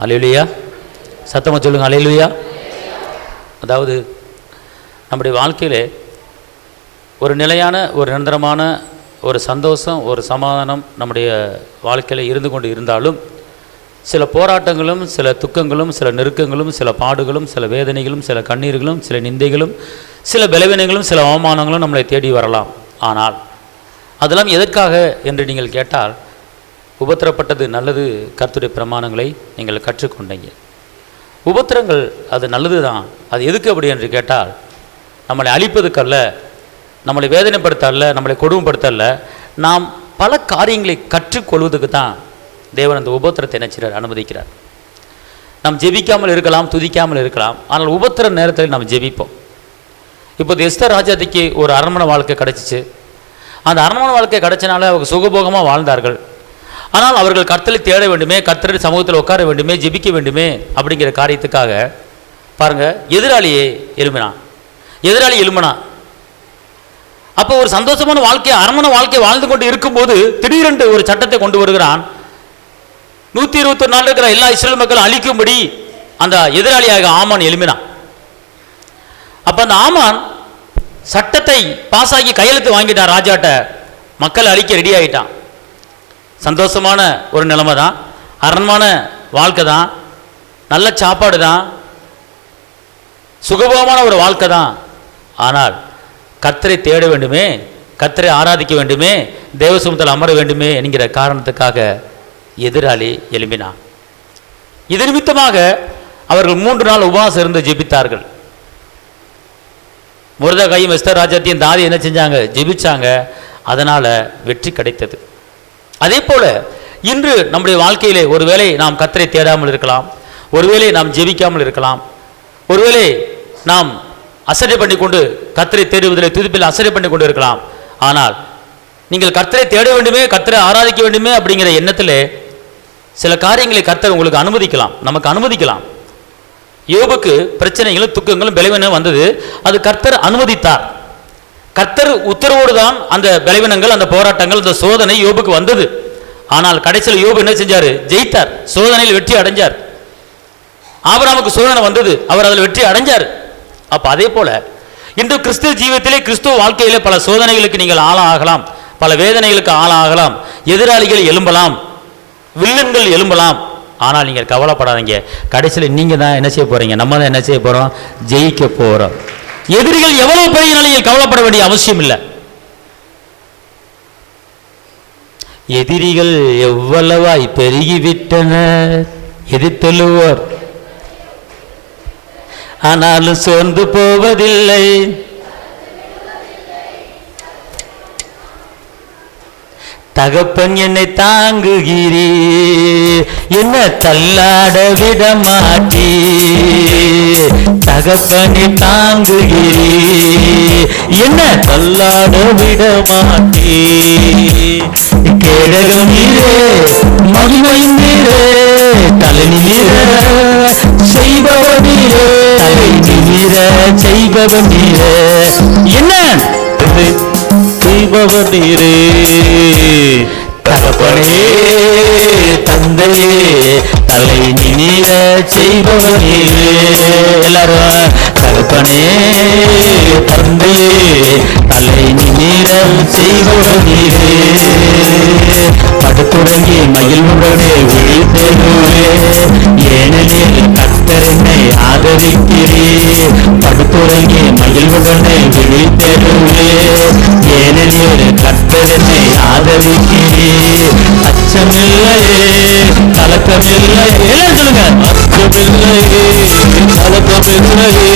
அல்லேலூயா, சத்தமாக சொல்லுங்கள் அல்லேலூயா. அதாவது நம்முடைய வாழ்க்கையிலே ஒரு நிலையான ஒரு நிரந்தரமான ஒரு சந்தோஷம், ஒரு சமாதானம் நம்முடைய வாழ்க்கையில் இருந்து கொண்டு இருந்தாலும் சில போராட்டங்களும், சில துக்கங்களும், சில நெருக்கங்களும், சில பாடுகளும், சில வேதனைகளும், சில கண்ணீர்களும், சில நிந்தைகளும், சில பலவீனங்களும், சில அவமானங்களும் நம்மளை தேடி வரலாம். ஆனால் அதெல்லாம் எதற்காக என்று நீங்கள் கேட்டால், உபத்திரப்பட்டது நல்லது, கர்த்தருடைய பிரமாணங்களை நீங்கள் கற்றுக்கொண்டீங்க. உபத்திரங்கள் அது நல்லது தான். அது எதுக்கு அப்படி என்று கேட்டால், நம்மளை அழிப்பதுக்கல்ல, நம்மளை வேதனைப்படுத்தல்ல, நம்மளை கொடுமைப்படுத்தல்ல, நாம் பல காரியங்களை கற்றுக்கொள்வதுக்கு தான் தேவன் அந்த உபத்திரத்தை நினைச்சார், அனுமதிக்கிறார். நாம் ஜெபிக்காமல் இருக்கலாம், துதிக்காமல் இருக்கலாம், ஆனால் உபத்திர நேரத்தில் நாம் ஜெபிப்போம். இப்போது எஸ்தர் ராஜாதிக்கு ஒரு அரண்மனை வாழ்க்கை கிடச்சிச்சு. அந்த அரண்மனை வாழ்க்கை கிடைச்சனால அவங்க சுகபோகமாக வாழ்ந்தார்கள். ஆனால் அவர்கள் கர்த்தரை தேட வேண்டுமே, கர்த்தருடைய சமூகத்தில் உட்கார வேண்டுமே, ஜெபிக்க வேண்டுமே அப்படிங்கிற காரியத்துக்காக பாருங்கள், எதிராளி எழும்பினான். அப்போ ஒரு சந்தோஷமான வாழ்க்கை, அரண்மனை வாழ்க்கை வாழ்ந்து கொண்டு இருக்கும்போது திடீரென்று ஒரு சட்டத்தை கொண்டு வருகிறான். 121 நாள் இருக்கிற எல்லா இஸ்ரேல் மக்களும் அழிக்கும்படி அந்த எதிராளியாக ஆமான் எழும்பினான். அப்போ அந்த ஆமான் சட்டத்தை பாஸாகி கையெழுத்து வாங்கிட்டான் ராஜாட்ட, மக்களை அழிக்க ரெடி ஆகிட்டான். சந்தோஷமான ஒரு நிலைமை தான், அரண்மான வாழ்க்கை தான், நல்ல சாப்பாடு தான், சுகபோகமான ஒரு வாழ்க்கை தான். ஆனால் கர்த்தரை தேட வேண்டுமே, கர்த்தரை ஆராதிக்க வேண்டுமே, தேவசமூகத்தில் அமர வேண்டுமே என்கிற காரணத்துக்காக எதிராளி எழும்பினான். இது நிமித்தமாக அவர்கள் 3 நாள் உபவாசம் இருந்து ஜெபித்தார்கள். மொர்தெகாயும் எஸ்தர் ராஜாத்தையும் தாதி என்ன செஞ்சாங்க? ஜெபிச்சாங்க. அதனால் வெற்றி கிடைத்தது. அதே போல இன்று நம்முடைய வாழ்க்கையிலே ஒருவேளை நாம் கர்த்தரை தேடாமல் இருக்கலாம், ஒருவேளை நாம் ஜெபிக்காமல் இருக்கலாம், ஒருவேளை நாம் அசட்டை பண்ணி கொண்டு கர்த்தரை தேடுவதில் துதிப்பில் அசட்டை பண்ணி கொண்டு இருக்கலாம். ஆனால் நீங்கள் கர்த்தரை தேட வேண்டுமே, கர்த்தரை ஆராதிக்க வேண்டுமே அப்படிங்கிற எண்ணத்தில் சில காரியங்களை கர்த்தர் உங்களுக்கு அனுமதிக்கலாம், நமக்கு அனுமதிக்கலாம். யோபுக்கு பிரச்சனைகளும் துக்கங்களும் பலவீனம் வந்தது, அது கர்த்தர் அனுமதித்தார். கர்த்தர் உத்தரவோடு தான் அந்த பலவீனங்கள், அந்த போராட்டங்கள், அந்த சோதனை யோபுக்கு வந்தது. ஆனால் கடைசியில் யோபு என்ன செஞ்சார்? ஜெயித்தார், சோதனையில் வெற்றி அடைஞ்சார். ஆபிரகாமுக்கு சோதனை வந்தது, அவர் அதில் வெற்றி அடைஞ்சார். அப்போ அதே போல இன்று கிறிஸ்துவ ஜீவியத்திலே, கிறிஸ்துவ வாழ்க்கையிலே பல சோதனைகளுக்கு நீங்கள் ஆளாகலாம், பல வேதனைகளுக்கு ஆளாகலாம், எதிராளிகள் எழும்பலாம், வில்லன்கள் எழும்பலாம். ஆனால் நீங்கள் கவலைப்படாதீங்க, கடைசியில் நீங்கள் தான் என்ன செய்ய போறீங்க? நம்ம தான் என்ன செய்ய போறோம்? ஜெயிக்க போறோம். எதிரிகள் எவ்வளவு பெரிய நிலையில் கவலைப்பட வேண்டிய அவசியம் இல்லை. எதிரிகள் எவ்வளவாய் பெருகிவிட்டனர், எதிர்த்தொழுவோர் ஆனாலும் சோர்ந்து போவதில்லை. தகப்பன் என்னை தாங்குகிறீ, என்ன தள்ளாட விட மாட்டீ. தகப்பனை தாங்குகிறீ, என்ன தள்ளாட விட மாட்டீ. கேடகம் நீரே, மகிமையும் நீரே, தலை நீர செய்பவர் நீரே, தலை நீர செய்பவர் நீரே, என்ன செய்பவர் நீரே. தகப்பனே தந்தையே, தலை நீர செய்பவர் நீரே. எல்லாரும் தகப்பனே தந்தையே, தலை நீர செய்பவர் நீரே. படுத்துறங்கி மகிழ்வுடனே விழித்தேனுவே, ஏனெனில் கர்த்தர் என்னை ஆதரிக்கிறீ. படுத்துறங்கி மகிழ்வுடனே விழித்தேனுவே, ஏனெனில் கர்த்தர் என்னை ஆதரிக்கிறீ. அச்சமில்லையே கலக்கமில்லையே, எல்லாம் சொல்லுங்க. அச்சமில்லையே கலக்கமில்லையே,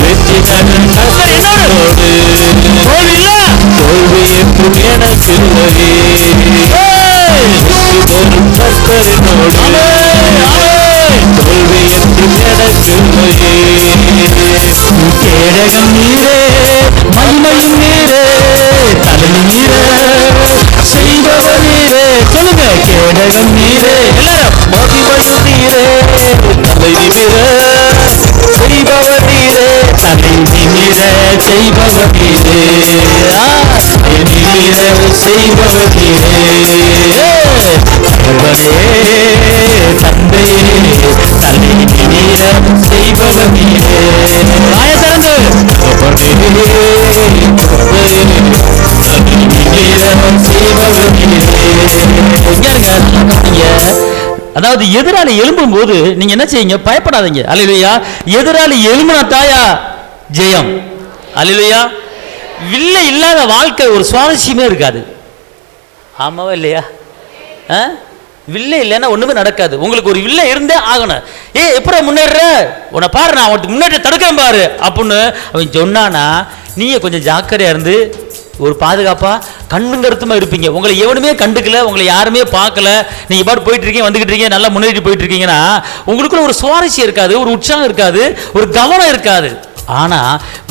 வெற்றி கடன் கர்த்தர் என்னோடு, தோல்வி என்றும் எனக்கில்லையே. கர்த்தர் என்னோடு, தோல்வி என்றும் எனக்கில்லையே. கேடகம் நீரே, தலை நிமிர செய்பவர் நீரே, நிமிர செய்பவர் நீரே. தந்தையே தலை நிமிர செய்பவர் நீரே. வாயை திறந்து அதாவது எதிராளி எழும்பும் போது நீங்க என்ன செய்யுங்க, பயப்படாதீங்க. அல்லேலூயா. எதிராளி எழும்புனா தாயா ஜெயம். அல்லேலூயா. வில்லை இல்லாத வாழ்க்கை ஒரு சுவாரஸ்யமே இருக்காது. ஆமாவா இல்லையா? வில்லை இல்லைன்னா ஒண்ணுமே நடக்காது. உங்களுக்கு ஒரு வில்லை இருந்தே ஆகணும். எப்படி முன்னேற உன்னை பாரு, நான் அவனுக்கு முன்னேற்ற தடுக்கிறேன் பாரு அப்படின்னு அவன் சொன்னானா நீங்க கொஞ்சம் ஜாக்கிரதையா இருந்து ஒரு பாதுகாப்பா கண்ணும் கருத்துமா இருப்பீங்க. உங்களை எவனுமே கண்டுக்கல, உங்களை யாருமே பார்க்கல, நீங்க பாட்டு போயிட்டு இருக்கீங்க, வந்துகிட்டு இருக்கீங்க, நல்லா முன்னேறி போயிட்டு இருக்கீங்கன்னா உங்களுக்குள்ள ஒரு சுவாரஸ்யம் இருக்காது, ஒரு உற்சாகம் இருக்காது, ஒரு கவனம் இருக்காது. ஆனா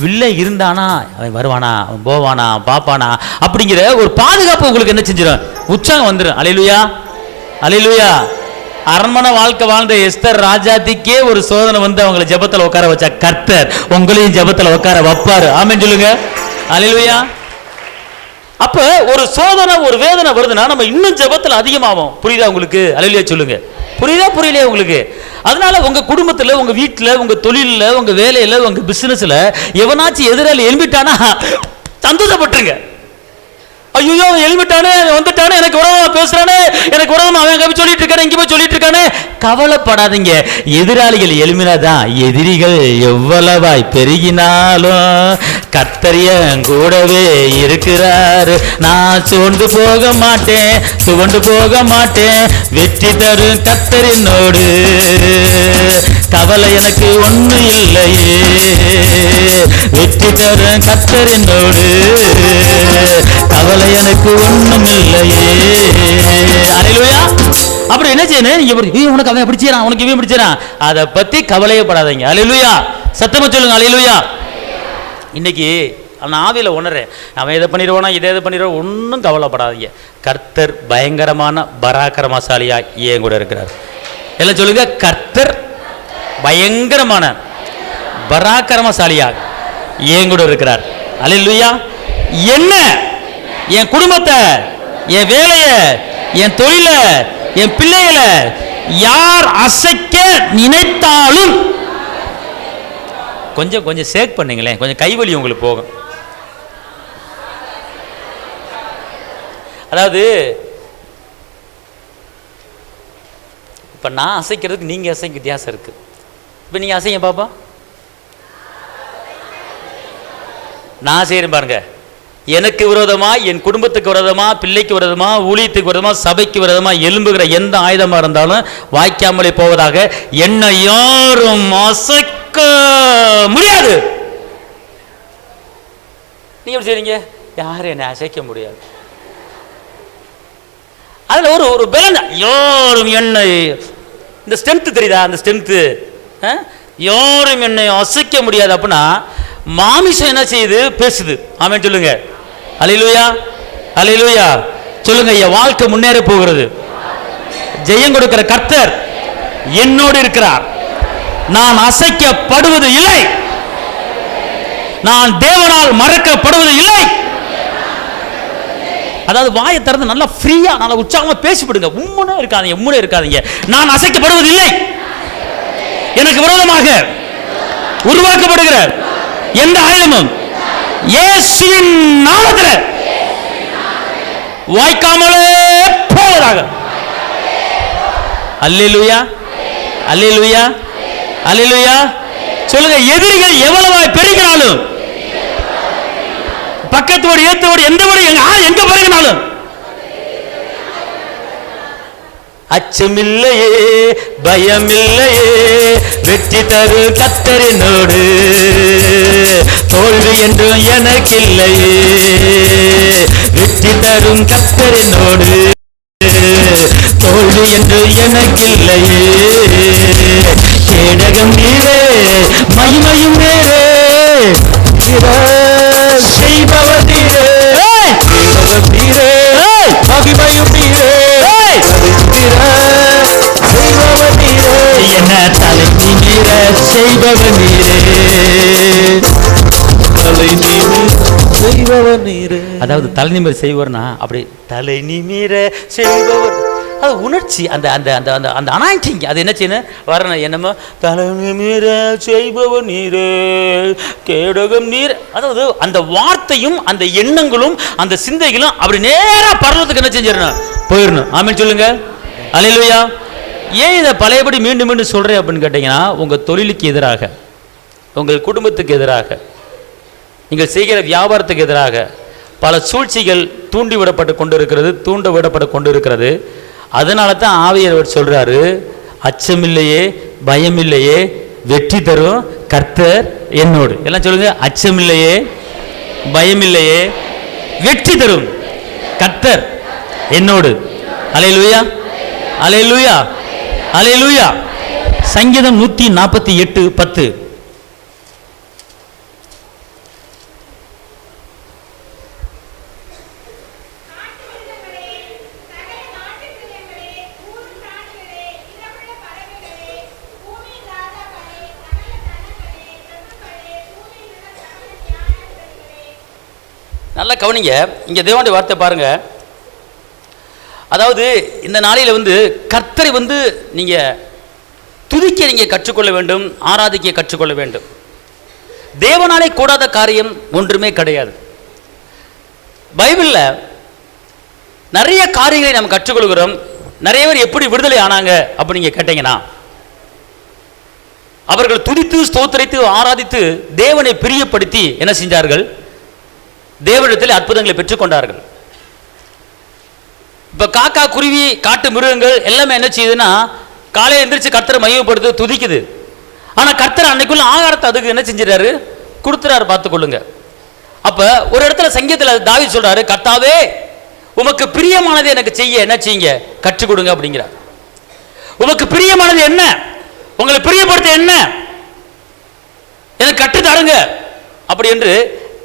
வில்லை இருந்தானா அவன் வருவானா, அவன் போவானா, பாப்பானா அப்படிங்கிற ஒரு பாதுகாப்பு உங்களுக்கு என்ன செஞ்சிடும், உற்சாகம் வந்துடும். அல்லேலூயா, அல்லேலூயா. அரண்மனை வாழ்க்கை வாழ்ந்த எஸ்தர் ராஜாத்திக்கே ஒரு சோதனை வந்து அவங்களை ஜெபத்துல உட்கார வச்சா கர்த்தர் உங்களையும் ஜெபத்துல உட்கார வைப்பாரு. ஆமென் சொல்லுங்க. அல்லேலூயா. அப்ப ஒரு சோதனை ஒரு வேதனை வருதுன்னா நம்ம இன்னும் ஜெபத்துல அதிகமாகும். புரியுதா உங்களுக்கு? அல்லேலூயா சொல்லுங்க. புரியுதா புரியலையா உங்களுக்கு? அதனால உங்க குடும்பத்துல, உங்க வீட்டுல, உங்க தொழில, உங்க வேலையில, உங்க பிசினஸ்ல எவனாச்சும் எதிராளி எழும்பிட்டானா சந்தோஷப்பட்டுருங்க. ஐயோ எழுமிட்டானே, வந்துட்டானே, எனக்கு விரோதமா பேசுறானே, எனக்கு விரோதமா அவன் போய் சொல்லிட்டு இருக்கானே, இங்க போய் சொல்லிட்டு இருக்கானே, கவலைப்படாதீங்க. எதிராளிகள் எழுமினாதான் எதிரிகள் எவ்வளவாய் பெருகினாலும் கர்த்தர் கூடவே இருக்கிறாரு. நான் சோர்ந்து போக மாட்டேன், துவண்டு போக மாட்டேன், வெற்றி தரும் கர்த்தரினோடு கவலை எனக்கு ஒண்ணு இல்லையே, வெற்றி தரும் கர்த்தரினோடு கவலை எனக்கு ஒண்ணும் இல்லையே. அல்லேலூயா. அப்புறம் என்ன செய்யணும், நீங்க உனக்கு அவன் பிடிச்சான், உனக்கு இவன் பிடிச்சான், அதை பத்தி கவலையப்படாதீங்க. அல்லேலூயா. சத்தமா சொல்லுங்க. அல்லேலூயா. இன்னைக்கு நான் ஆவியில உணர்றேன், அவன் இதை பண்ணிடுவானா, இதை பண்ணிடுவான், ஒன்றும் கவலைப்படாதீங்க. கர்த்தர் பயங்கரமான பராக்கிரமசாலியா ஏன் கூட இருக்கிறார். எல்லாம் சொல்லுங்க. கர்த்தர் பயங்கரமான பராக்கிரமசாலியா ஏன் கூட இருக்கிறார். அல்லேலூயா. என்ன என் குடும்பத்தை, என் வேலையை, என் தொழில, என் பிள்ளைகளை யார் அசைக்க நினைத்தாலும் கொஞ்சம் கொஞ்சம் சேக் பண்ணீங்களேன், கொஞ்சம் கைவலி உங்களுக்கு போகும். அதாவது இப்ப நான் அசைக்கிறதுக்கு நீங்க அசைக்க வித்தியாசம் இருக்கு. இப்ப நீங்க அசைங்க பாப்பா. நான் செய்யறேன் பாருங்க. எனக்கு விரோதமா, என் குடும்பத்துக்கு விரோதமா, பிள்ளைக்கு விரோதமா, ஊழியத்துக்கு விரோதமா, சபைக்கு விரோதமா எழும்புகிற எந்த ஆயுதமா இருந்தாலும் வாய்க்காமலே போவதாக. என்னை யாரும் அசைக்க முடியாது. நீங்க எப்படி செய்றீங்க? யாரும் என்னை அசைக்க முடியாது. அதுல ஒரு ஒரு பலன். யாரும் என்னை, இந்த ஸ்ட்ரென்த் தெரியுதா? அந்த ஸ்ட்ரென்த், யாரும் என்னை அசைக்க முடியாது அப்படின்னா மாமிசம் என்ன செய்யுது? பேசுது. ஆமென் சொல்லுங்க. அல்லேலூயா. அல்லேலூயா. சொல்லுங்க. என் வாழ்க்கை முன்னேற போகிறது. ஜெயம் கொடுக்கிற கர்த்தர் என்னோடு இருக்கிறார். நான் அசைக்கப்படுவது இல்லை, நான் தேவனால் மறக்கப்படுவது இல்லை. அதாவது வாயை திறந்து நல்லா ஃப்ரீயா, நல்லா உற்சாகமா பேசிவிடுங்க. உம்முனே இருக்காதீங்க, உம்முனே இருக்காதீங்க. நான் அசைக்கப்படுவது இல்லை. எனக்கு விரோதமாக உருவாக்கப்படுகிற எந்த ஆயுதமும் இயேசுவின் நாமத்தில் வாய்க்காமலே போவதாக. அல்லேலூயா. அல்லேலூயா. அல்லேலூயா. சொல்லுங்க. எதிரிகள் எவ்வளவாய் பெருகினாலும், பக்கத்தோடு ஏத்தோடு எந்த எங்க பெருகினாலும் அச்சமில்லையே, பயமில்லையே, வெற்றி தரு கர்த்தரினோடு தோல்வி என்றும் எனக்கில்லையே, வெற்றி தரும் கர்த்தரினோடு தோல்வி என்று எனக்கில்லையே. கேடகம் நீரே, மகிமையும் நீரே, செய்பவர் நீரே, நீரே, மகிமையும் நீரே, என்ன தலை நீர செய்பவர் நீரே. அதாவது தலை நிமிர செய்வர்னா அப்படி தலை நிமிர செய்பவர், அது உணர்ச்சி, அந்த அந்த அந்த அந்த அந்த அனாயிண்டிங் அது என்ன செய்யணும் வரணும். என்னமோ தலை நிமிர செய்பவர் நீரே கேடகம் நீர், அதாவது அந்த வார்த்தையும் அந்த எண்ணங்களும் அந்த சிந்தைகளும் அப்படி நேராக பரலத்துக்கு என்ன செஞ்சிடணும், போயிடணும். ஆமென் சொல்லுங்க. அல்லேலூயா. ஏன் இதை பழையபடி மீண்டும் மீண்டும் சொல்கிறேன் அப்படின்னு கேட்டிங்கன்னா, உங்கள் தொழிலுக்கு எதிராக, உங்கள் குடும்பத்துக்கு எதிராக, நீங்கள் செய்கிற வியாபாரத்துக்கு எதிராக பல சூழ்ச்சிகள் தூண்டி விடப்பட்டு கொண்டு இருக்கிறது, தூண்ட விடப்பட்டு கொண்டு இருக்கிறது. அதனால தான் ஆவியானவர் சொல்கிறாரு, அச்சமில்லையே பயமில்லையே வெற்றி தரும் கர்த்தர் என்னோடு. எல்லாம் சொல்லுங்க, அச்சமில்லையே பயமில்லையே வெற்றி தரும் கர்த்தர் என்னோடு. அல்லேலூயா, அல்லேலூயா, அல்லேலூயா. சங்கீதம் 148:10. நல்லா கவனிங்க, இங்கே தேவனுடைய வார்த்தை பாருங்க. அதாவது இந்த நாளில் கர்த்தரை நீங்கள் துதிக்க நீங்கள் கற்றுக்கொள்ள வேண்டும், ஆராதிக்க கற்றுக்கொள்ள வேண்டும். தேவனாலே கூடாத காரியம் ஒன்றுமே கிடையாது. பைபிளில் நிறைய காரியங்களை நம்ம கற்றுக்கொள்கிறோம். நிறைய பேர் எப்படி விடுதலை ஆனாங்க அப்படின்னு நீங்கள் கேட்டீங்கன்னா, அவர்கள் துதித்து ஸ்தோத்திரித்து ஆராதித்து தேவனை பிரியப்படுத்தி என்ன செஞ்சார்கள், தேவனிடத்தில் அற்புதங்களை பெற்றுக்கொண்டார்கள். இப்போ காக்கா குருவி காட்டு மிருகங்கள் எல்லாமே என்ன செய்யுதுன்னா, காலையில் எந்திரிச்சு கர்த்தரை மையப்படுத்து துதிக்குது. ஆனால் கர்த்தர் அன்னைக்குள்ள ஆகாரத்தை அதுக்கு என்ன செஞ்சிடறாரு, கொடுத்துறாரு. பார்த்துக்கொள்ளுங்க. அப்போ ஒரு இடத்துல சங்கீதத்தில் தாவீது சொல்றாரு, கர்த்தாவே உமக்கு பிரியமானது எனக்கு செய்ய என்ன செய்யுங்க, கற்றுக் கொடுங்க அப்படிங்கிறார். உமக்கு பிரியமானது என்ன, உங்களை பிரியப்படுத்த என்ன, எனக்கு கற்று தருங்க அப்படி என்று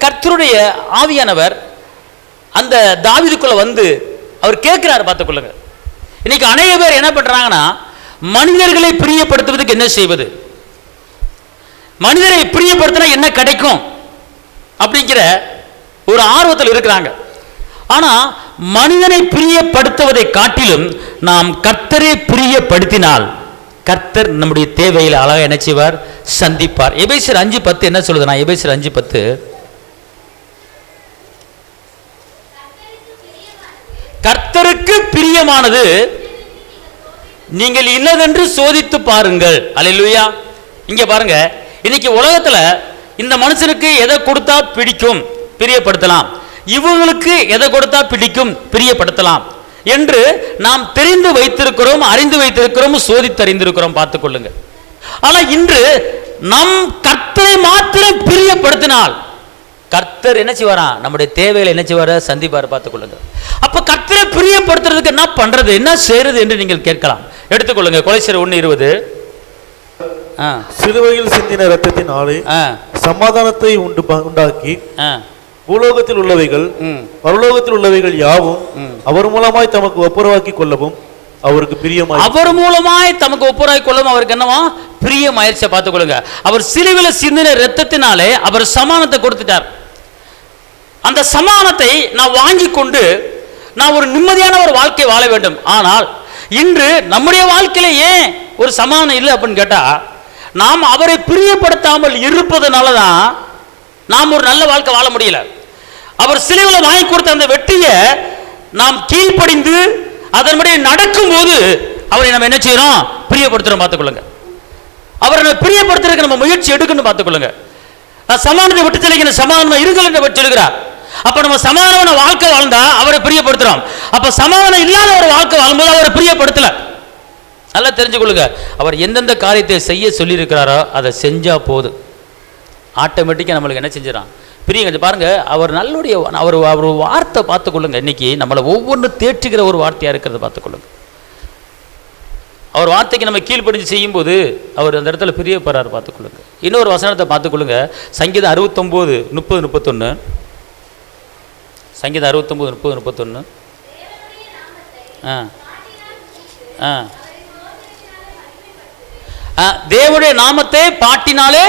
கர்த்தருடைய ஆவியானவர் அந்த தாவீதுக்குள்ள அவர் கேட்கிறார். பார்த்துக்கொள்ளுங்க. இன்னைக்கு அநேக பேர் என்ன பண்றாங்கன்னா, மனிதர்களை பிரியப்படுத்துவதற்கு என்ன செய்வது, மனிதரை பிரியப்படுத்தினா என்ன கிடைக்கும் அப்படிங்கிற ஒரு ஆர்வத்தில் இருக்கிறாங்க. ஆனா மனிதனை பிரியப்படுத்துவதை காட்டிலும் நாம் கர்த்தரை பிரியப்படுத்தினால் கர்த்தர் நம்முடைய தேவையில் அழகாக என்ன செய்வார், சந்திப்பார். எபேசியர் 5:10 என்ன சொல்லுதுன்னா, எபேசியர் 5:10, கர்த்தருக்கு பிரியமானது நீங்கள் இல்லதென்று சோதித்து பாருங்கள். அல்லேலூயா. இங்க பாருங்க, இன்னைக்கு உலகத்துல இந்த மனுஷனுக்கு எதை கொடுத்தா பிடிக்கும் பிரியப்படுத்தலாம், இவங்களுக்கு எதை கொடுத்தா பிடிக்கும் பிரியப்படுத்தலாம் என்று நாம் தெரிந்து வைத்திருக்கிறோம், அறிந்து வைத்திருக்கிறோம், சோதித்து அறிந்திருக்கிறோம். பார்த்துக் கொள்ளுங்க. ஆனா இன்று நம் கர்த்தரை மாத்திரம் பிரியப்படுத்தினால் கர்த்தர் என்ன செய்வாரா, நம்முடைய தேவைகளை என்ன செய்வார, சந்திப்பார். பார்த்துக் கொள்ளுங்க. அப்ப கர்த்தரை பிரியப்படுத்துறதுக்கு என்ன பண்றது, என்ன செய்யறது என்று நீங்கள் கேட்கலாம். எடுத்துக்கொள்ளுங்க, கொலைசீர் 1:20. சிலுவையில் சிந்தின இரத்தத்தினாலே சமாதானத்தை உண்டாக்கி பூலோகத்தில் உள்ளவைகள் பரலோகத்தில் உள்ளவைகள் யாவும் அவர் மூலமாய் தமக்கு ஒப்புரவாக்கி கொள்ளவும் அவருக்கு பிரியமாய், அவர் மூலமாய் தமக்கு ஒப்புரவாக்கி கொள்ளவும் அவருக்கு என்னவா, பிரியமாயிருச்ச. பார்த்துக் கொள்ளுங்க. அவர் சிலுவையில் சிந்தின இரத்தத்தினாலே அவர் சமாதானத்தை கொடுத்துட்டார். அந்த சமாதானத்தை நான் வாங்கி கொண்டு நான் ஒரு நிம்மதியான ஒரு வாழ்க்கை வாழ வேண்டும். ஆனால் இன்று நம்முடைய வாழ்க்கையில ஏன் ஒரு சமாதானம் இல்லை அப்படின்னு கேட்டா, நாம் அவரை பிரியப்படுத்தாமல் இருப்பதனால தான் நாம் ஒரு நல்ல வாழ்க்கை வாழ முடியல. அவர் சிலுவையில் வாங்கி கொடுத்த அந்த வெற்றியை நாம் கீழ்ப்படிந்து அதன்படி நடக்கும் போது அவரை நம்ம என்ன செய்யறோம், பிரியப்படுத்துறோம். பார்த்துக்கொள்ளுங்க. அவரை நம்ம பிரியப்படுத்துறதுக்கு நம்ம முயற்சி எடுக்கணும். பார்த்துக்கொள்ளுங்க. நான் சமாதானத்தை விட்டு தெளிக்கிற சமாதானம் இருங்கள் என்று சொல்லுகிறார். அப்ப நம்ம சமாதானமான வாழ்க்கை வாழ்ந்தா அவரை பிரியப்படுத்துறோம். அப்ப சமாதானம் இல்லாத ஒரு வாழ்க்கை வாழும்போது அவரை பிரியப்படுத்தல. நல்லா தெரிஞ்சுக்கொள்ளுங்க. அவர் எந்தெந்த காரியத்தை செய்ய சொல்லி இருக்கிறாரோ அதை செஞ்சா போதும், ஆட்டோமேட்டிக்கா நம்மளுக்கு என்ன செஞ்சிடறான், பிரியுங்க. பாருங்க, அவர் நல்லுடைய அவர் வார்த்தை பார்த்துக்கொள்ளுங்க. இன்னைக்கு நம்மளை ஒவ்வொன்று தேற்றுகிற ஒரு வார்த்தையா இருக்கிறத பார்த்துக்கொள்ளுங்க. அவர் வார்த்தைக்கு நம்ம கீழ்ப்படிஞ்சு செய்யும் போது அவர் அந்த இடத்துல பிரியப்படுறாரு. பார்த்துக்கொள்ளுங்க. இன்னொரு வசனத்தை பார்த்துக்கொள்ளுங்க. சங்கீதம் 69:30-31. சங்கீதம் 69:30-31. தேவனுடைய நாமத்தை பாட்டினாலே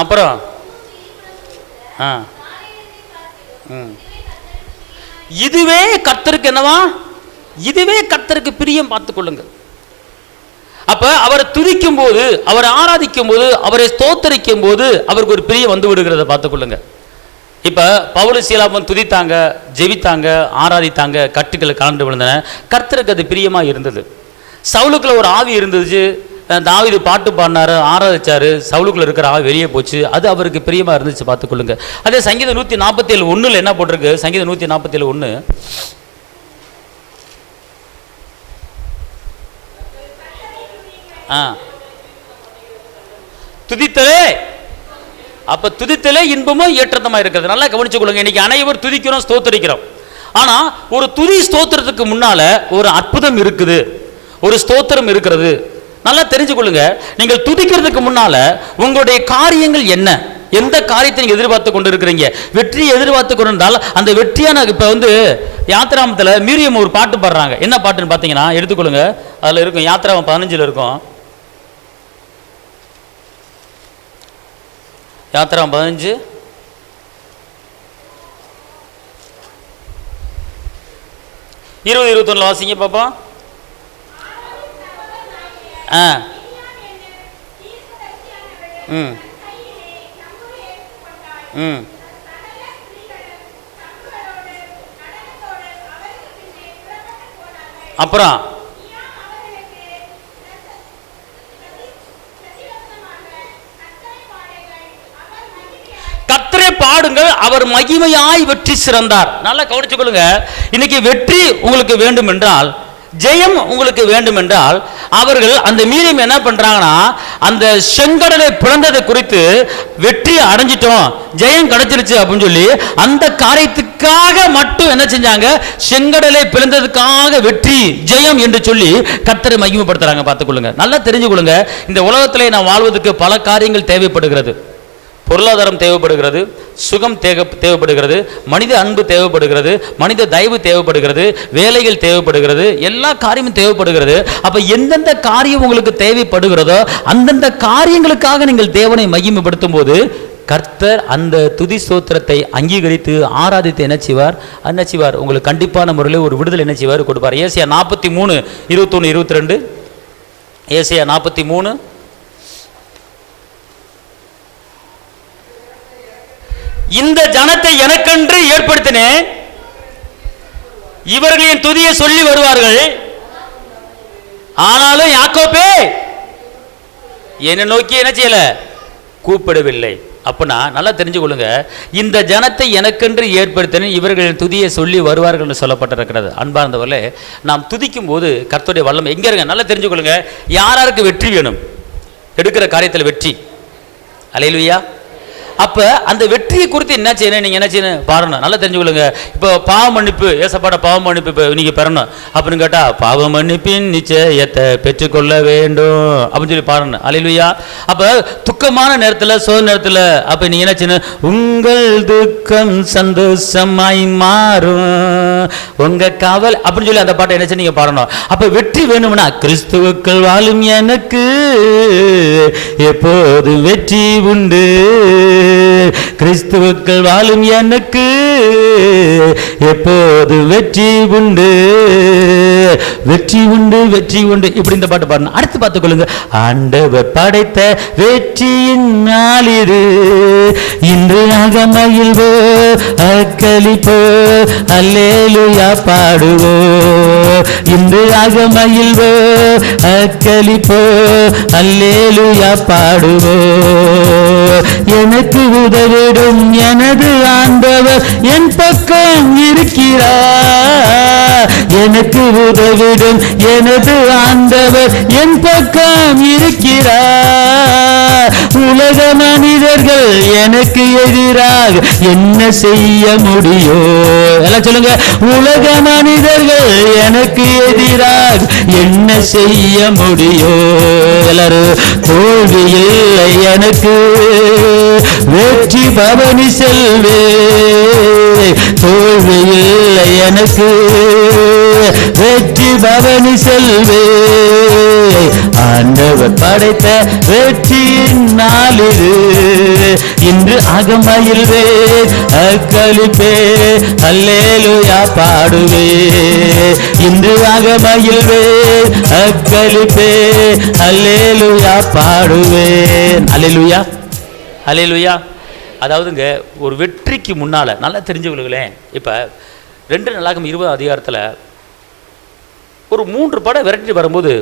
அப்புறம் இதுவே கர்த்தருக்கு என்னவா? இதுவே கர்த்தருக்கு பிரியம். பார்த்துக் கொள்ளுங்கள். அப்ப அவரை துதிக்கும் போது, அவரை ஆராதிக்கும் போது, அவரை ஸ்தோத்தரிக்கும் போது அவருக்கு ஒரு பிரியம் வந்து விடுகிறத பார்த்துக் கொள்ளுங்க. இப்ப பவுல் சீலாவும் துதித்தாங்க, ஜெபித்தாங்க, ஆராதித்தாங்க, கட்டுக்களை கலந்து விழுந்தன. கர்த்தருக்கு அது பிரியமா இருந்தது. சவுலுக்குள்ள ஒரு ஆவி இருந்துச்சு. தாவீது பாட்டு பாடினாரு, ஆராதிச்சாரு. சவுலுக்குள்ள இருக்கிற ஆவி வெளியே போச்சு. அது அவருக்கு பிரியமா இருந்துச்சு. பார்த்துக்கொள்ளுங்க. அதே சங்கீதம் 147:1 என்ன போட்டிருக்கு? சங்கீதம் 147:1, துதித்தலே. அப்ப துதித்தலே இன்பமும் ஏற்றத்தமா இருக்கிறது. நல்லா கவனிச்சு கொள்ளுங்க. இன்னைக்கு அனைவரும் துதிக்கிறோம், ஸ்தோத்தரிக்கிறோம். ஆனா ஒரு துதி ஸ்தோத்திரத்துக்கு முன்னால ஒரு அற்புதம் இருக்குது, ஒரு ஸ்தோத்திரம் இருக்கிறது. நல்லா தெரிஞ்சு கொள்ளுங்க. நீங்கள் துதிக்கிறதுக்கு முன்னால உங்களுடைய காரியங்கள் என்ன, எந்த காரியத்தை நீங்க எதிர்பார்த்து கொண்டு இருக்கிறீங்க, வெற்றியை எதிர்பார்த்து கொண்டிருந்தால் அந்த வெற்றியான இப்ப யாத்திராமத்தில் மீரியம் ஒரு பாட்டு பாடுறாங்க. என்ன பாட்டுன்னு பார்த்தீங்கன்னா எடுத்துக்கொள்ளுங்க. அதுல இருக்கும், யாத்திராமம் 15 இருக்கும். யாத்திராமம் 15 20-21 வாசிங்க பாப்பா. அப்புறம் கர்த்தரை பாடுங்கள், அவர் மகிமையாய் வெற்றி சிறந்தார். நல்லா கவனிச்சு கொள்ளுங்க. இன்னைக்கு வெற்றி உங்களுக்கு வேண்டும் என்றால், ஜெயம் உங்களுக்கு வேண்டும் என்றால், அவர்கள் அந்த மீரியம் என்ன பண்றாங்கன்னா, அந்த செங்கடலை பிளந்ததை குறித்து வெற்றி அடைஞ்சிட்டோம், ஜெயம் கிடைச்சிருச்சு அப்படின்னு சொல்லி அந்த காரியத்துக்காக மட்டும் என்ன செஞ்சாங்க? செங்கடலை பிளந்ததுக்காக வெற்றி, ஜெயம் என்று சொல்லி கர்த்தரை மகிமைப்படுத்துறாங்க. பார்த்துக்கொள்ளுங்க. நல்லா தெரிஞ்சு கொள்ளுங்க. இந்த உலகத்திலே நான் வாழ்வதற்கு பல காரியங்கள் தேவைப்படுகிறது. பொருளாதாரம் தேவைப்படுகிறது, சுகம் தேவைப்படுகிறது, மனித அன்பு தேவைப்படுகிறது, மனித தயவு தேவைப்படுகிறது, வேலைகள் தேவைப்படுகிறது, எல்லா காரியமும் தேவைப்படுகிறது. அப்ப எந்தெந்த காரியம் உங்களுக்கு தேவைப்படுகிறதோ அந்தந்த காரியங்களுக்காக நீங்கள் தேவனை மகிமைப்படுத்தும் போது கர்த்தர் அந்த துதி ஸ்தோத்திரத்தை அங்கீகரித்து ஆராதித்து என்ன செய்வார்? உங்களுக்கு கண்டிப்பான முறையில் ஒரு விடுதலை என்ன செய்வார்? கொடுப்பார். ஏசாயா 43:21-22. ஏசாயா 43. இந்த ஜனத்தை எனக்கென்று ஏற்படுத்தினேன், இவர்களின் துதியை சொல்லி வருவார்கள், ஆனாலும் யாக்கோபே என்னை நோக்கி என்ன செய்யல? கூப்பிடவில்லை. அப்படின்னா நல்லா தெரிஞ்சு கொள்ளுங்க. இந்த ஜனத்தை எனக்கென்று ஏற்படுத்தினேன், இவர்களின் துதியை சொல்லி வருவார்கள் என்று சொல்லப்பட்டிருக்கிறது. அன்பார்ந்தவர்களே, நாம் துதிக்கும் போது கர்த்தருடைய வல்லமை எங்க இருங்க? நல்லா தெரிஞ்சு கொள்ளுங்க. யாராருக்கு வெற்றி வேணும்? எடுக்கிற காரியத்தில் வெற்றி. அல்லேலூயா. அப்ப அந்த வெற்றியை குறித்து என்ன செய்யணும்? நீங்க என்ன செய்யணும்? பாருங்க. நல்லா தெரிஞ்சுக்கொள்ளுங்க. இப்போ பாவ மன்னிப்பு, ஏசப்பாட பாவ மன்னிப்பு இப்போ நீங்க பெறணும் அப்படின்னு கேட்டா, பாவ மன்னிப்பின் நிச்சயத்தை பெற்றுக்கொள்ள வேண்டும் அப்படின்னு சொல்லி பாருங்க. அல்லேலூயா. அப்ப துக்கமான நேரத்தில், சோக நேரத்தில் அப்ப நீங்க என்ன செய்யணும்? உங்கள் துக்கம் சந்தோஷமாய் மாறும், உங்க காவல் அப்படின்னு சொல்லி அந்த பாட்டை என்ன செய்ய நீங்க பாடணும். அப்ப வெற்றி வேணும்னா, கிறிஸ்துவுக்குள் வாழும் எனக்கு எப்போது வெற்றி உண்டு, கிறிஸ்துவுக்குள் வாழும் எனக்கு எப்போது வெற்றி உண்டு, வெற்றி உண்டு, வெற்றி உண்டு. இப்படி இந்த பாட்டு பாடணும். அடுத்து பார்த்துக்கொள்ளுங்க. ஆண்டவர் படைத்த வெற்றியின் நாளிது, இன்று அகமகிழ்வோ அக்களிப்போ அல்லேலூயா பாடுவோ, இன்று அகமகிழ்வோ அக்களிப்போ அல்லேலூயா பாடுவோ, எனக்கு உதவிடும் எனது ஆண்டவர் என் பக்கம் இருக்கிறார், எனக்கு உதவிடும் எனது ஆண்டவர் என் பக்கம் இருக்கிறார், உலக மனிதர்கள் எனக்கு எதிராக என்ன செய்ய முடியும்? எல்லாம் சொல்லுங்க. உலக மனிதர்கள் எனக்கு எதிராக என்ன செய்ய முடியும்? எல்லாரும் தோல்வி இல்லை எனக்கு, வெற்றி பவனி செல்வே, தோல்வி இல்லை எனக்கு, வெற்றி வெற்றி பவனி செல்வே. ஆண்டவர் படைத்த வெற்றியின் நாளிது, இன்று அகமயில்வே அக்களிப்பே அல்லேலூயா பாடுவே. இன்று அகமயில்வே அக்களிப்பே அல்லேலூயா பாடுவேன். அல்லேலூயா அல்லேலூயா. அதாவதுங்க ஒரு வெற்றிக்கு முன்னால் நல்லா தெரிஞ்சுக்கொள்ளுங்களேன். இப்போ 2 நாளாகும் 20 அதிகாரத்தில் ஒரு 3 படம் விரட்டி வரும்போது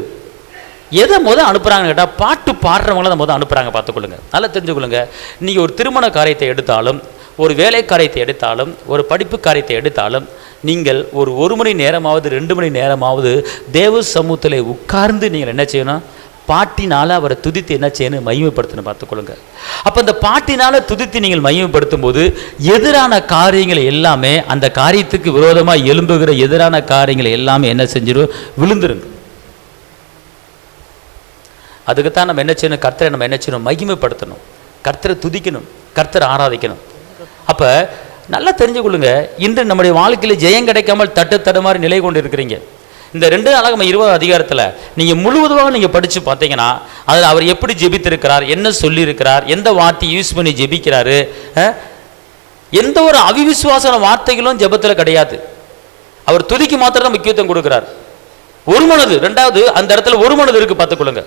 எதை அனுப்புகிறாங்கன்னு கேட்டால் பாட்டு பாடுறவங்கள தான் அனுப்புகிறாங்க. பார்த்துக்கொள்ளுங்க, நல்லா தெரிஞ்சுக்கொள்ளுங்க. நீங்கள் ஒரு திருமண காரியத்தை எடுத்தாலும், ஒரு வேலை காரியத்தை எடுத்தாலும், ஒரு படிப்பு காரியத்தை எடுத்தாலும், நீங்கள் ஒரு 1 மணி நேரமாவது 2 மணி நேரமாவது தேவ சமூகத்தில் உட்கார்ந்து நீங்கள் என்ன செய்யணும்? பாட்டினால் அவரை துதித்து என்ன செய்யணும்? மகிமைப்படுத்தணும். பார்த்துக்கொள்ளுங்க. அப்போ அந்த பாட்டினால் துதித்து நீங்கள் மகிமைப்படுத்தும் போது எதிரான காரியங்கள் எல்லாமே, அந்த காரியத்துக்கு விரோதமாக எழும்புகிற எதிரான காரியங்களை எல்லாமே என்ன செஞ்சிடும்? விழுந்துருங்க. அதுக்குத்தான் நம்ம என்ன செய்யணும்? கர்த்தரை நம்ம என்ன செய்யணும்? மகிமைப்படுத்தணும், கர்த்தரை துதிக்கணும், கர்த்தரை ஆராதிக்கணும். அப்போ நல்லா தெரிஞ்சுக்கொள்ளுங்க, இன்று நம்முடைய வாழ்க்கையில் ஜெயம் கிடைக்காமல் தடுமாறி நிலை கொண்டு இருக்கிறீங்க. இந்த 2 நாளாகும் 20 அதிகாரத்தில் நீங்கள் முழுவதுமாக நீங்கள் படித்து பார்த்தீங்கன்னா, அதில் அவர் எப்படி ஜெபித்திருக்கிறார், என்ன சொல்லியிருக்கிறார், எந்த வார்த்தை யூஸ் பண்ணி ஜெபிக்கிறாரு, எந்த ஒரு அவிவிசுவாச வார்த்தைகளும் ஜெபத்தில் கிடையாது. அவர் துதிக்கு மாத்திரம் தான் முக்கியத்துவம் கொடுக்கிறார். ஒரு மனது, 2வது அந்த இடத்துல ஒரு மனது இருக்கு. பார்த்துக்கொள்ளுங்க.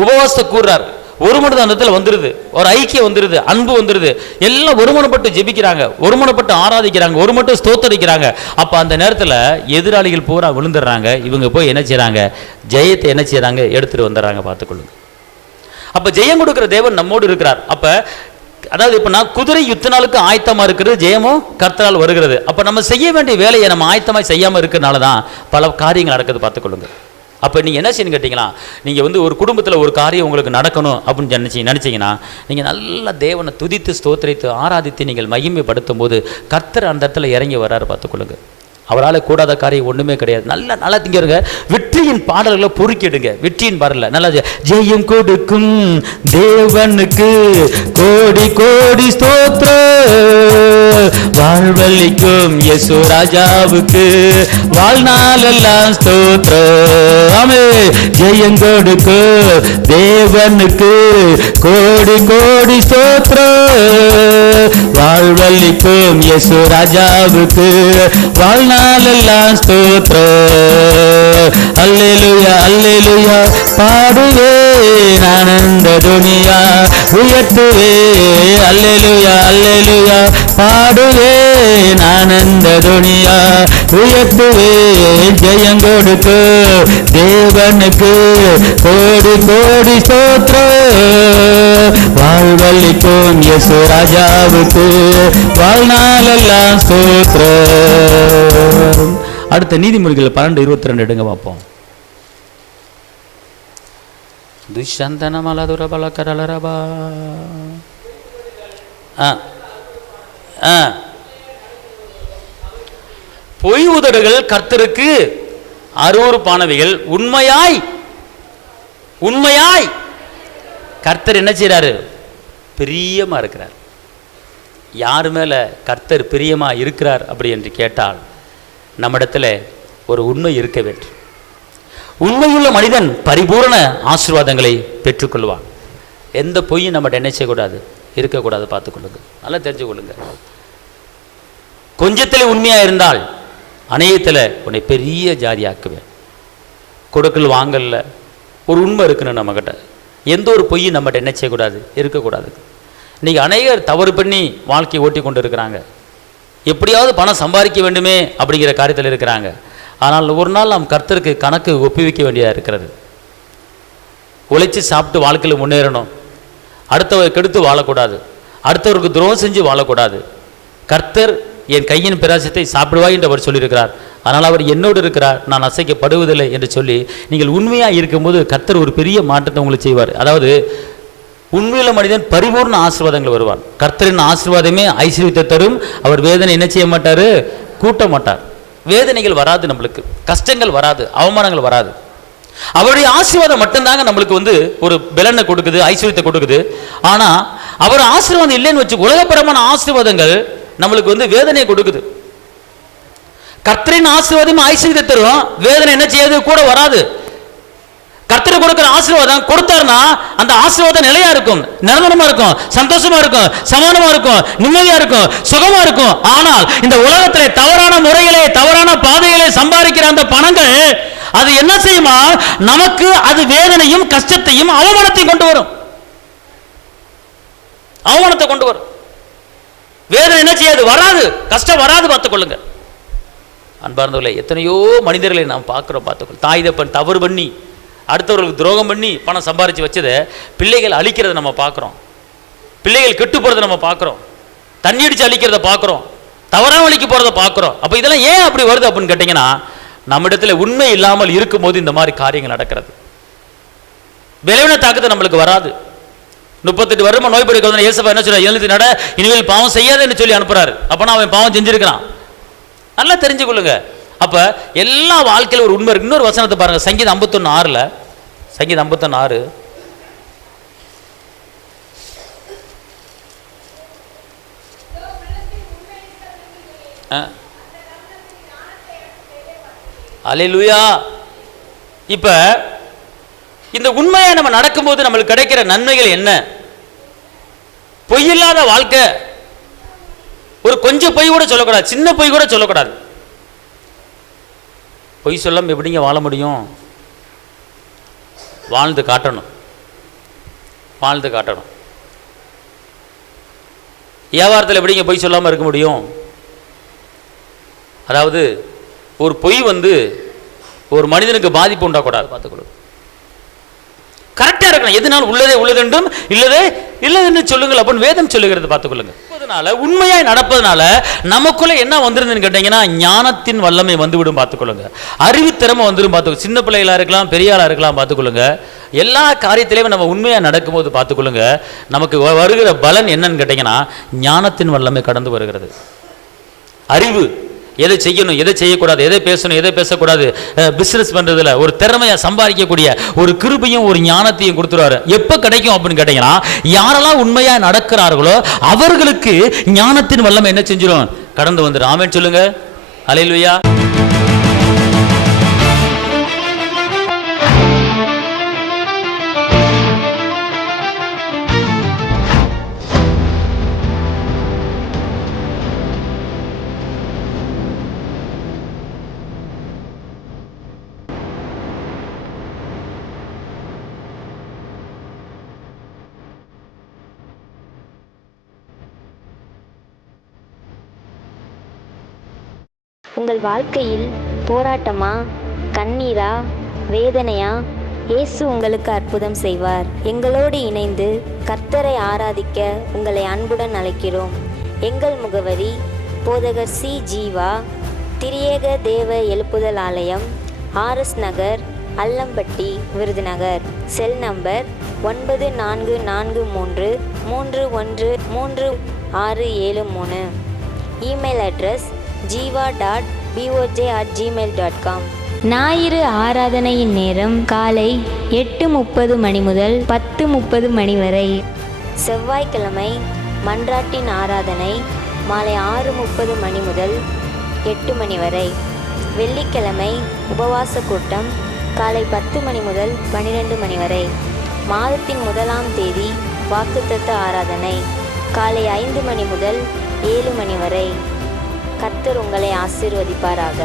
உபவாசத்தை கூறுறார், ஒரு மனது அந்த இடத்துல வந்துடுது, ஒரு ஐக்கியம் வந்துடுது, அன்பு வந்துடுது. எல்லாம் ஒருமனப்பட்டு ஜெபிக்கிறாங்க, ஒருமனப்பட்டு ஆராதிக்கிறாங்க, ஒரு மட்டும் ஸ்தோத்தரிக்கிறாங்க. அப்போ அந்த நேரத்தில் எதிராளிகள் பூரா விழுந்துடுறாங்க. இவங்க போய் என்ன செய்கிறாங்க? ஜெயத்தை என்ன செய்கிறாங்க? எடுத்துகிட்டு வந்துடுறாங்க. பார்த்துக்கொள்ளுங்க. அப்போ ஜெயம் கொடுக்குற தேவன் நம்மோடு இருக்கிறார். அப்போ அதாவது இப்போ நான் குதிரை யுத்த நாளுக்கு ஆயத்தமாக இருக்கிறது, ஜெயமும் கர்த்தரால் வருகிறது. அப்போ நம்ம செய்ய வேண்டிய வேலையை நம்ம ஆயத்தமாக செய்யாமல் இருக்கிறனால தான் பல காரியங்கள் நடக்குது. பார்த்துக்கொள்ளுங்க. அப்போ நீங்கள் என்ன செய்யணும் கேட்டிங்களா, நீங்கள் ஒரு குடும்பத்தில் ஒரு காரியம் உங்களுக்கு நடக்கணும் அப்படின்னு நினச்சிங்கன்னா, நீங்கள் நல்ல தேவனை துதித்து ஸ்தோத்திரித்து ஆராதித்து நீங்கள் மகிமைப்படுத்தும் போது கர்த்தர் அந்த இடத்துல இறங்கி வர்றாரு. பார்த்துக்கொள்ளுங்க. அவரால் கூடாத காரியம் ஒன்றுமே கிடையாது. நல்லா திங்கிறங்க. வெற்றியின் பாடல்களை பொறுக்கிடுங்க. வெற்றியின் பாடல நல்லா ஜெயம் கொடுக்கும் தேவனுக்கு கோடி கோடி ஸ்தோத்திரம், வாழ்வளிக்கும் இயேசு ராஜாவுக்கு வாழ்நாளெல்லாம் ஸ்தோத்திரம். ஆமே. ஜெயம் கொடுக்கும் தேவனுக்கு கோடி கோடி ஸ்தோத்திரம், வாழ்வளிக்கும் இயேசு ராஜாவுக்கு வாழ்நாளெல்லாம் ஸ்தோத்திரம். அல்லேலூயா அல்லேலூயா பாடுவேன் ஆனந்த துனியா உயர்த்துவே. அல்லேலூயா அல்லேலூயா பாடுவேன் ஆனந்த துனியா உயர்த்துவே. ஜெயம் கொடுக்கு தேவனுக்கு கோடி கோடி ஸ்தோத்திரம், வாழ்வளிக்கும் இயேசு ராஜாவுக்கு வாழ்நாளெல்லாம் ஸ்தோத்திரம். அடுத்த நீதிமொழிகள் 12:22 எடுங்க பார்ப்போம். துஷந்தன மலதுர பலகரலரபா. பொய் உதடுகள் கர்த்தருக்கு அருவருப்பானவைகள், உண்மையாய் உண்மையாய் கர்த்தர் என்ன செய்றாரு? பிரியமா இருக்கிறார். யார் மேல கர்த்தர் பிரியமா இருக்கிறார் அப்படி என்று கேட்டால் நம்மிடத்துல ஒரு உண்மை இருக்க வேண்டும். உண்மையுள்ள மனிதன் பரிபூரண ஆசீர்வாதங்களை பெற்றுக்கொள்வான். எந்த பொய்யும் நம்மகிட்ட என்ன செய்யக்கூடாது? இருக்கக்கூடாது. பார்த்துக்கொள்ளுங்க, நல்லா தெரிஞ்சு கொள்ளுங்க. கொஞ்சத்தில் உண்மையாக இருந்தால் அநேகத்தில் உன்னை பெரிய ஜாதியாக்குவேன். கொடுக்கல் வாங்கல ஒரு உண்மை இருக்கணும் நம்மக்கிட்ட. எந்த ஒரு பொய்யும் நம்மகிட்ட என்ன செய்யக்கூடாது? இருக்கக்கூடாது. இன்றைக்கி அநேகர் தவறு பண்ணி வாழ்க்கையை ஓட்டி கொண்டு இருக்கிறாங்க. எப்படியாவது பணம் சம்பாதிக்க வேண்டுமே அப்படிங்கிற காரியத்தில் இருக்கிறாங்க. ஆனால் ஒரு நாள் நாம் கர்த்தருக்கு கணக்கு ஒப்புவிக்க வேண்டியதாக இருக்கிறது. உழைச்சி சாப்பிட்டு வாழ்க்கையில் முன்னேறணும். அடுத்தவர் கெடுத்து வாழக்கூடாது. அடுத்தவருக்கு துரோகம் செஞ்சு வாழக்கூடாது. கர்த்தர் என் கையின் பிரயாசத்தை சாப்பிடுவாய் என்று அவர் சொல்லியிருக்கிறார். ஆனால் அவர் என்னோடு இருக்கிறார், நான் அசைக்கப்படுவதில்லை என்று சொல்லி நீங்கள் உண்மையாக இருக்கும்போது கர்த்தர் ஒரு பெரிய மாற்றத்தை உங்களுக்கு செய்வார். அதாவது உண்மையுள்ள மனிதன் பரிபூர்ண ஆசீர்வாதங்கள் வருவான். கர்த்தரின் ஆசீர்வாதமே ஐஸ்வர்யத்தை தரும். அவர் வேதனை என்ன செய்ய மாட்டார்? கூட்ட மாட்டார். வேதனைகள் வராது, நம்மளுக்கு கஷ்டங்கள் வராது, அவமானங்கள் வராது. அவருடைய ஆசீர்வாதம் மட்டும்தாங்க நம்மளுக்கு ஒரு பலனை கொடுக்குது, ஐஸ்வர்யத்தை கொடுக்குது. ஆனால் அவர் ஆசீர்வாதம் இல்லைன்னு வச்சு உலகப்பரமான ஆசீர்வாதங்கள் நம்மளுக்கு வேதனையை கொடுக்குது. கர்த்தரின் ஆசீர்வாதம் ஐஸ்வர்யத்தை தரும், வேதனை என்ன செய்யாது? கூட வராது. கர்த்தர் கொடுக்கிற ஆசீர்வாதம் கொடுத்தாருன்னா அந்த ஆசீர்வாதம் நிலையா இருக்கும், நிரந்தரமா இருக்கும், சந்தோஷமா இருக்கும், சமானமா இருக்கும், நிம்மதியா இருக்கும், சுகமா இருக்கும். ஆனால் இந்த உலகத்திலே தவறான முறைகளே தவறான பாதைகளை சம்பாதிக்கிற அந்த பணங்கள் அது என்ன செய்யுமா? நமக்கு அது வேதனையும் கஷ்டத்தையும் அவமானத்தையும் கொண்டு வரும். அவமானத்தை கொண்டு வரும். வேதனை என்ன செய்யாது? வராது, கஷ்டம் வராது. பார்த்துக்கொள்ளுங்க அன்பார்ந்தவர்களே. எத்தனையோ மனிதர்களை நாம் பார்க்கிறோம். பார்த்துக்கொள்ள தாய் தப்பன் தவறு பண்ணி அடுத்தவர்களுக்கு துரோகம் பண்ணி பணம் சம்பாரித்து வச்சதை பிள்ளைகள் அழிக்கிறத நம்ம பார்க்குறோம். பிள்ளைகள் கெட்டு போகிறத நம்ம பார்க்குறோம். தண்ணி அடித்து அழிக்கிறத பார்க்குறோம். தவறான வழிக்கு போகிறத பார்க்குறோம். அப்போ இதெல்லாம் ஏன் அப்படி வருது அப்படின்னு கேட்டிங்கன்னா, நம்மிடத்தில் உண்மை இல்லாமல் இருக்கும்போது இந்த மாதிரி காரியங்கள் நடக்கிறது. விளைவின தாக்கத்தை நம்மளுக்கு வராது. 38 வருஷமா நோய் படுக்க இயேசுவா என்ன சொல்றாரு? எழுதி நட, இனிமேல் பாவம் செய்யாதுன்னு சொல்லி அனுப்புறாரு. அப்போனா அவன் பாவம் செஞ்சிருக்கிறான். நல்லா தெரிஞ்சுக்கொள்ளுங்க. அப்ப எல்லா வாழ்க்கையில் ஒரு உண்மை இருக்கு. இன்னொரு வசனத்தை பாருங்க, சங்கீதம் 51:6. சங்கீதம் 51:6. அல்லேலூயா. இப்ப இந்த உண்மையை நம்ம நடக்கும்போது நம்மளுக்கு கிடைக்கிற நன்மைகள் என்ன? பொய் இல்லாத வாழ்க்கை. ஒரு கொஞ்சம் பொய் கூட சொல்லக்கூடாது, சின்ன பொய் கூட சொல்லக்கூடாது. பொய் சொல்லாம எப்படிங்க வாழ முடியும்? வாழ்ந்து காட்டணும், வாழ்ந்து காட்டணும். வியாபாரத்தில் எப்படிங்க பொய் சொல்லாமல் இருக்க முடியும்? அதாவது ஒரு பொய் ஒரு மனிதனுக்கு பாதிப்பு உண்டாக்கூடாது. பார்த்துக்கொள்ளும். கரெக்டாக இருக்கணும். எதுனாலும் உள்ளதே உள்ளதென்றும் இல்லதே இல்லதென்று சொல்லுங்கள் அப்படின்னு வேதம் சொல்லுகிறது. பார்த்துக்கொள்ளுங்க. உண்மையாய் நடப்பதனால நமக்குள்ள என்ன வந்துருதுன்னு கேட்டீங்கன்னா, ஞானத்தின் வல்லமை வந்துவிடும். பார்த்துக்கொள்ளுங்க. அறிவுத்திறமை வந்துடும். பார்த்துக்கொள்ளுங்க. சின்ன பிள்ளைகளா இருக்கலாம், பெரிய ஆளா இருக்கலாம். பார்த்துக்கொள்ளுங்க. எல்லா காரியத்திலையும் நம்ம உண்மையாக நடக்கும்போது பார்த்துக்கொள்ளுங்க, நமக்கு வருகிற பலன் என்னன்னு கேட்டீங்கன்னா, ஞானத்தின் வல்லமை கடந்து வருகிறது. அறிவு, எதை செய்யணும், எதை செய்யக்கூடாது, எதை பேசணும், எதை பேசக்கூடாது, பிசினஸ் பண்றதுல ஒரு திறமையை சம்பாதிக்கக்கூடிய ஒரு கிருபையும் ஒரு ஞானத்தையும் கொடுத்துருவாரு. எப்ப கிடைக்கும் அப்படின்னு கேட்டீங்கன்னா, யாரெல்லாம் உண்மையா நடக்கிறார்களோ அவர்களுக்கு ஞானத்தின் வல்லமை என்ன செஞ்சிடும்? கடந்து வந்துடும். ஆமென் சொல்லுங்க. அல்லேலூயா. உங்கள் வாழ்க்கையில் போராட்டமா, கண்ணீரா, வேதனையா? இயேசு உங்களுக்கு அற்புதம் செய்வார். எங்களோடு இணைந்து கர்த்தரை ஆராதிக்க உங்களை அன்புடன் அழைக்கிறோம். எங்கள் முகவரி: போதகர் சி. ஜீவா, திரியேக தேவ எழுப்புதல் ஆலயம், RS Nagar, Allampatti, Virudhunagar. Cell number 9443313673. Email address jiva.boj@gmail.com. ஞாயிறு ஆராதனையின் நேரம் காலை 8:30 மணி முதல் 10:30 மணி வரை. செவ்வாய்க்கிழமை மன்றாட்டின் ஆராதனை மாலை 6:30 மணி முதல் 8 மணி வரை. வெள்ளிக்கிழமை உபவாச கூட்டம் காலை 10 மணி முதல் 12 மணி வரை. மாதத்தின் 1ஆம் தேதி வாக்குத்தத்த ஆராதனை காலை 5 மணி முதல் 7 மணி வரை. கர்த்தர் உங்களை ஆசீர்வதிப்பாராக.